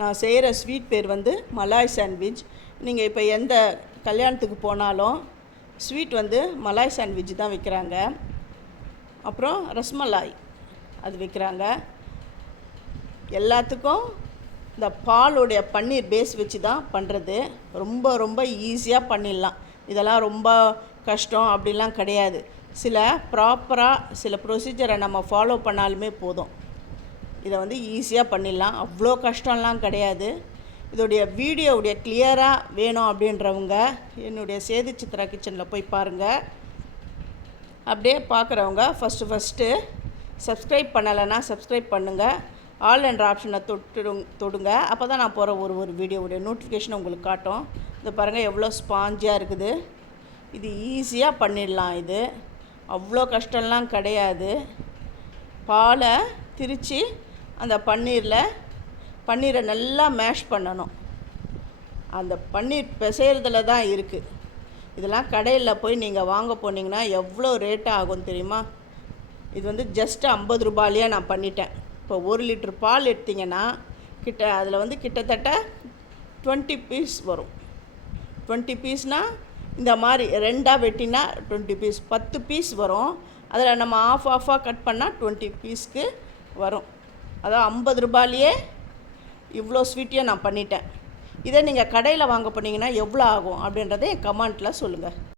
நான் செய்கிற ஸ்வீட் பேர் வந்து மலாய் சாண்ட்விச். நீங்கள் இப்போ எந்த கல்யாணத்துக்கு போனாலும் ஸ்வீட் வந்து மலாய் சாண்ட்விச் தான் விற்கிறாங்க. அப்புறம் ரஸ்மலாய் அது விற்கிறாங்க. எல்லாத்துக்கும் இந்த பாலுடைய பன்னீர் பேஸ் வச்சு தான் பண்ணுறது. ரொம்ப ரொம்ப ஈஸியாக பண்ணிடலாம். இதெல்லாம் ரொம்ப கஷ்டம் அப்படிலாம் கிடையாது. சில ப்ராப்பராக சில ப்ரொசீஜரை நம்ம ஃபாலோ பண்ணாலுமே போதும். இதை வந்து ஈஸியாக பண்ணிடலாம். அவ்வளோ கஷ்டம்லாம் கிடையாது. இதோடைய வீடியோவுடைய கிளியராக வேணும் அப்படின்றவங்க என்னுடைய சேது சித்ரா கிச்சனில் போய் பாருங்கள். அப்படியே பார்க்குறவங்க ஃபஸ்ட்டு சப்ஸ்கிரைப் பண்ணலைன்னா சப்ஸ்கிரைப் பண்ணுங்கள். ஆல் என்ற ஆப்ஷனை தொடுங்க. அப்போ தான் நான் போகிற ஒரு வீடியோவுடைய நோட்டிஃபிகேஷன் உங்களுக்கு காட்டும். இதை பாருங்கள் எவ்வளோ ஸ்பாஞ்சியாக இருக்குது. இது ஈஸியாக பண்ணிடலாம். இது அவ்வளோ கஷ்டம்லாம் கிடையாது. பாலை திரித்து அந்த பன்னீரை நல்லா மேஷ் பண்ணணும். அந்த பன்னீர் பிசைறதுல தான் இருக்குது. இதெல்லாம் கடையில் போய் நீங்கள் வாங்க போனீங்கன்னா எவ்வளோ ரேட்டாக ஆகும் தெரியுமா? இது வந்து ஜஸ்ட்டு 50 ரூபாயிலே நான் பண்ணிட்டேன். இப்போ 1 லிட்டர் பால் எடுத்திங்கன்னா அதில் வந்து கிட்டத்தட்ட 20 பீஸ் வரும். 20 பீஸ்னால் இந்த மாதிரி 2ஆக வெட்டினா 20 பீஸ், 10 பீஸ் வரும். அதில் நம்ம ஆஃபாக கட் பண்ணால் 20 பீஸ்க்கு வரும். அதான் 50 ரூபாயிலே இவ்வளோ ஸ்வீட்டையும் நான் பண்ணிட்டேன். இதை நீங்கள் கடையில் வாங்க போனீங்கன்னா எவ்வளோ ஆகும் அப்படின்றத என் கமெண்ட்டில் சொல்லுங்கள்.